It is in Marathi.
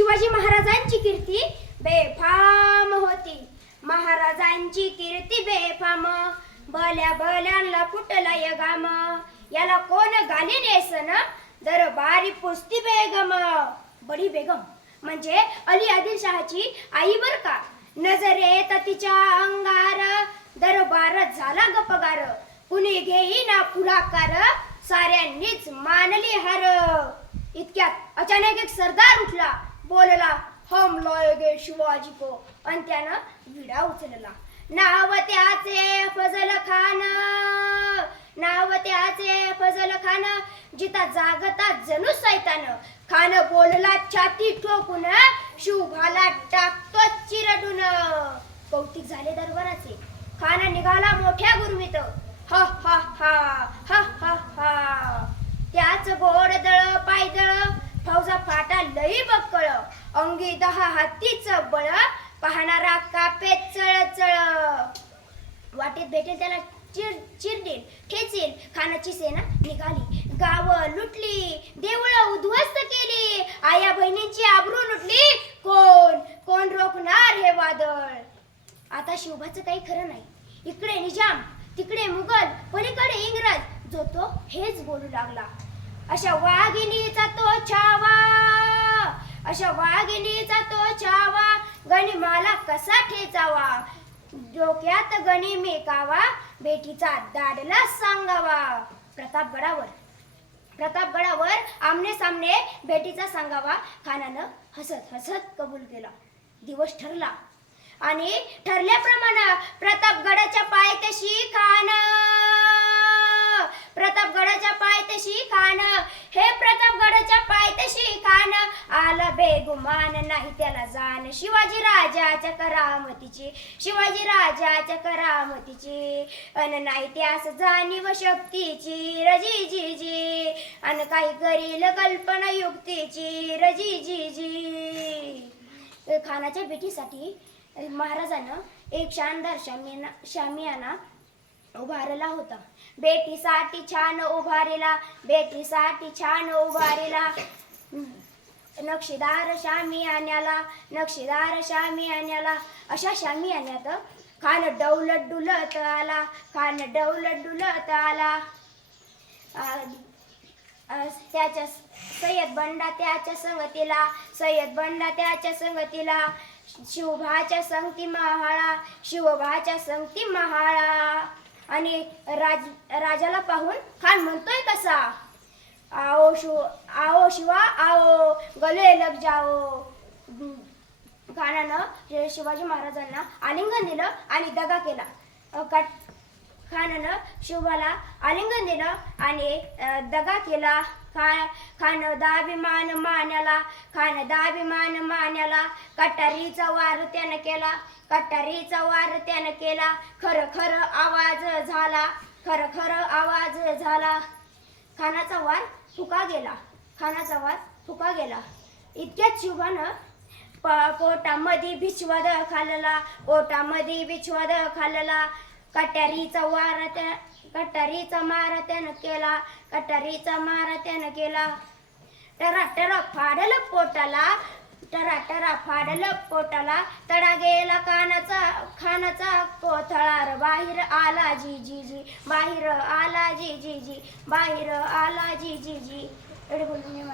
शिवाजी महाराजांची कीर्ती बेफाम होती. महाराजांची कीर्ती बेफाम, भल्या भल्यांना फुटला यगाम. याला कोण गाली नेसन, दरबारी पुसती बेगम. बडी बेगम म्हणजे अली आदिलशहाची आई बर का. नजरेत तिच्या अंगार, दरबारात झाला गपगार. कुणी घेईना पुढाकार, साऱ्यांनीच मानली हार. इतक्यात अचानक एक सरदार उठला, बोलला हम लाएगे शिवाजी को, आणि त्यानं विडा उचलला. नाव त्याचे फजल खान, नाव त्याचे फजल खान. जिता जागता जणू सैतान. खान बोलला छाती ठोकून, शिवभाला टाकतो चिरडून. कौतिक झाले दरबाराचे. खान निघाला मोठ्या गुरमीत. हा हा हा हा हा हा. त्याच गोडदळ पायदळ, फौजा फाटा लई बक्कळ. अंगी 10 हत्तीचं बळ, पाहणारा कापे चळचळ. वाटेत भेटेल त्याला चिरडील ठेचील. खानाची सेना निघाली, गाव लुटली, देऊळ उद्ध्वस्त केली. आया बहिणींची आबरू लुटली. कोण कोण रोखणार हे वादळ. आता शिवबाचं काही खरं नाही. इकडे निजाम, तिकडे मुघल, पलीकडे इंग्रज. जो तो हेच बोलू लागला. अशा वाघिणीचा तो छावा, अशा वाघिणीचा तो छावा. गनिमाला कसा ठेचावा, डोक्यात गणी मेकावा. बेटीचा दाडला सांगावा. प्रतापगडावर आमने सामने बेटीचा सांगावा. खानानं हसत हसत कबूल केला. दिवस ठरला आणि ठरल्याप्रमाणे प्रतापगडाच्या पायथ्याशी खान, प्रतापगडाच्या पायथ्याशी खान. हे प्रतापगडाच्या पायथ्याशी खान. आला बेगुमान नाही त्याला जाण. शिवाजी राजाच्या करामतीची, शिवाजी राजाच्या करामतीची. अन नाही त्यास जाणीव शक्तीची रजीजीजी. अन काही करील कल्पना युक्तीची रजीजीजी. खानाच्या बेटीसाठी महाराजानं एक शानदार शामियाना उभारला होता. बेटीसाठी छान उभारेला, बेटीसाठी छान उभारेला. नक्षीदार शामियान्याला, नक्षीदार शामियान्याला. अशा शामियान्यात खान डौलत डुलत आला, खान डौलत डुलत आला. त्याच्या सय्यद बंडा त्याच्या संगतीला, सय्यद बंडा त्याच्या संगतीला. शिवभाच्या संगती महाळा, शिवभाच्या संगती महाळा. आणि राजाला पाहून खान म्हणतोय कसा, आओ शिवा आओ, गले लग जाओ. खानानं शिवाजी महाराजांना आलिंगन दिलं आणि दगा केला. खानानं शिवाला आलिंगन दिलं आणि दगा केला. खान दाभिमान मान्याला, खान दाभिमान मान्याला. कटारीचा वार त्यानं केला, कटारीचा वार त्यानं केला. खर खर आवाज झाला, खर खर आवाज झाला. खानाचा वार फुका गेला, खानाचा वार फुका गेला. इतक्यात शिवबानं पोटामध्ये बिछवद खाल्ला, पोटामध्ये बिछवद खाल्ला. कटारीचा वार कटारीचा मार त्यानं केला, कटारीचा मार त्यानं केला. टरा टरा फाडलं पोटाला, टरा टरा फाडलं पोटाला. तडा गेला खानाचा कोथळा. बाहेर आला जी जी जी, बाहेर आला जी जी जी, बाहेर आला जी जी जी. एवढे बोलून